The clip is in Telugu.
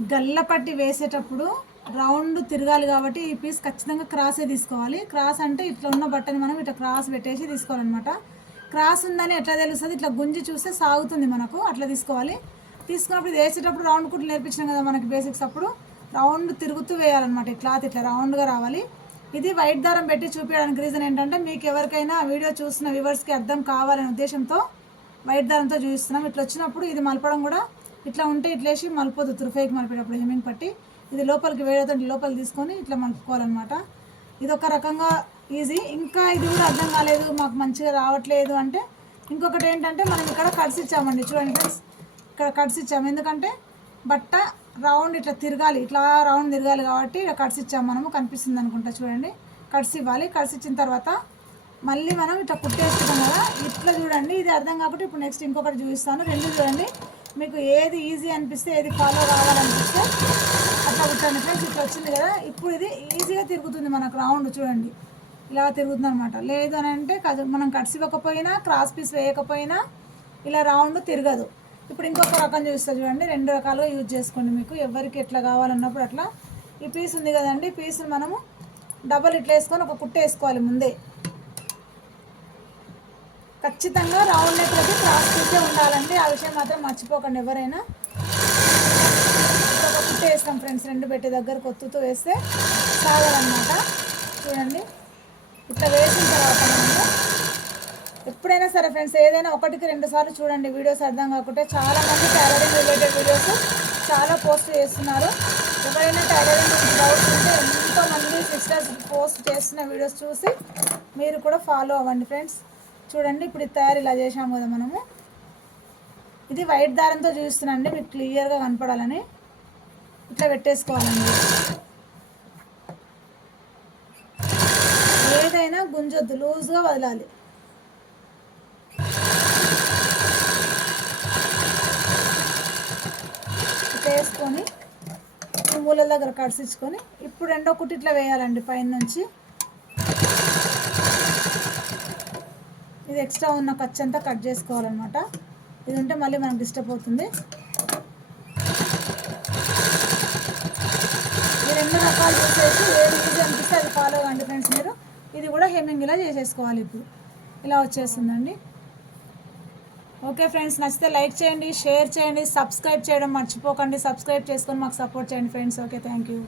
గల్లపట్టి వేసేటప్పుడు రౌండ్ తిరగాలి కాబట్టి ఈ పీస్ ఖచ్చితంగా క్రాసే తీసుకోవాలి. క్రాస్ అంటే ఇట్లా ఉన్న బట్టని మనం ఇట్లా క్రాస్ పెట్టేసి తీసుకోవాలన్నమాట. క్రాస్ ఉందని ఎట్లా తెలుస్తుంది? ఇట్లా గుంజి చూస్తే సాగుతుంది మనకు అట్లా తీసుకోవాలి. తీసుకున్నప్పుడు వేసేటప్పుడు రౌండ్ కుట్లు నేర్పించినాం కదా మనకి బేసిక్స్ అప్పుడు. రౌండ్ తిరుగుతూ వేయాలన్నమాట ఈ క్లాత్ ఇట్లా రౌండ్గా రావాలి. ఇది వైట్ దారం పెట్టి చూపించడానికి రీజన్ ఏంటంటే మీకు ఎవరికైనా వీడియో చూసిన వ్యూవర్స్కి అర్థం కావాలనే ఉద్దేశంతో వైట్ దారంతో చూపిస్తున్నాం. ఇట్లా వచ్చినప్పుడు ఇది మలపడం కూడా ఇట్లా ఉంటే ఇట్లేసి మలిపోతుంది. తురుఫైకి మలిపేటప్పుడు హెమ్మింగ్ పట్టి ఇది లోపలికి వేయడంతో లోపలికి తీసుకొని ఇట్లా మలుపుకోవాలన్నమాట. ఇది ఒక రకంగా ఈజీ. ఇంకా ఇది కూడా అర్థం కాలేదు మాకు మంచిగా రావట్లేదు అంటే ఇంకొకటి ఏంటంటే మనం ఇక్కడ కట్స్ ఇచ్చామండి. చూడండి ఫ్రెండ్స్ ఇక్కడ కట్స్ ఇచ్చాము. ఎందుకంటే బట్ట రౌండ్ ఇట్లా తిరగాలి. ఇట్లా రౌండ్ తిరగాలి కాబట్టి ఇక్కడ కట్స్ ఇచ్చాము మనము. కనిపిస్తుంది అనుకుంటా చూడండి. కట్స్ ఇవ్వాలి. కట్స్ ఇచ్చిన తర్వాత మళ్ళీ మనం ఇట్లా కుట్టేసుకుంటాం కదా. ఇట్లా చూడండి. ఇది అర్థం కాబట్టి ఇప్పుడు నెక్స్ట్ ఇంకొకటి చూపిస్తాను. రెండు చూడండి. మీకు ఏది ఈజీ అనిపిస్తే ఏది ఫాలో కావాలనిపిస్తే అట్లా కుట్టండి ఫ్రెండ్స్ ఇట్లా వచ్చింది కదా ఇప్పుడు ఇది ఈజీగా తిరుగుతుంది మనకు రౌండ్ చూడండి. ఇలా తిరుగుతుంది అనమాట లేదు అని అంటే మనం కట్స్ ఇవ్వకపోయినా క్రాస్ పీస్ వేయకపోయినా ఇలా రౌండ్ తిరగదు. ఇప్పుడు ఇంకొక రకం చూస్తా చూడండి. రెండు రకాలుగా యూజ్ చేసుకోండి మీకు. ఎవరికి ఎట్లా కావాలన్నప్పుడు అట్లా. ఈ పీస్ ఉంది కదండి పీస్ని మనము డబల్ ఇట్లా వేసుకొని ఒక కుట్ట వేసుకోవాలి ముందే. ఖచ్చితంగా రౌండ్ నెక్ దగ్గర క్రాస్ ఉండాలండి. ఆ విషయం మాత్రం మర్చిపోకండి ఎవరైనా. ఒక వేస్తాం ఫ్రెండ్స్ రెండు పెట్టే దగ్గర కొత్తుతో వేస్తే చాలన్నమాట చూడండి. ఇట్లా వేసిన తర్వాత మనము ఎప్పుడైనా సరే ఫ్రెండ్స్ ఏదైనా ఒకటికి రెండు సార్లు చూడండి. వీడియోస్ అర్థం కాకుంటే చాలామంది టైలరింగ్ రిలేటెడ్ వీడియోస్ చాలా పోస్ట్ చేస్తున్నారు. ఎవరైనా టైలరింగ్ గురించి డౌట్స్ ఉంటే ఎంతో మంది సిస్టర్స్ పోస్ట్ చేస్తున్న వీడియోస్ చూసి మీరు కూడా ఫాలో అవ్వండి ఫ్రెండ్స్ చూడండి ఇప్పుడు ఇది తయారు ఇలా చేసాము కదా మనము. ఇది వైట్ దారంతో చూస్తున్నాండి మీకు క్లియర్గా కనపడాలని. ఇట్లా పెట్టేసుకోవాలండి. ఏదైనా గుంజొద్దు లూజ్గా వదలాలి. వేసుకొని మూల మూలల దగ్గర కడిసించుకొని ఇప్పుడు రెండో కుట్టి ఇట్లా వేయాలండి పైన నుంచి ఇది ఎక్స్ట్రా ఉన్న ఖర్చు అంతా కట్ చేసుకోవాలన్నమాట. ఇది ఉంటే మళ్ళీ మనకు డిస్టర్బ్ అవుతుంది. ఈ రెండు రకాలు చేసేసి ఏది ఈజీ అనిపిస్తే అది ఫాలో అవ్వండి ఫ్రెండ్స్ మీరు. ఇది కూడా హెమ్మింగ్ ఇలా చేసేసుకోవాలి ఇప్పుడు. ఇలా వచ్చేస్తుందండి. ఓకే ఫ్రెండ్స్ నచ్చితే లైక్ చేయండి షేర్ చేయండి సబ్స్క్రైబ్ చేయడం మర్చిపోకండి. సబ్స్క్రైబ్ చేసుకొని మాకు సపోర్ట్ చేయండి ఫ్రెండ్స్ ఓకే థ్యాంక్ యూ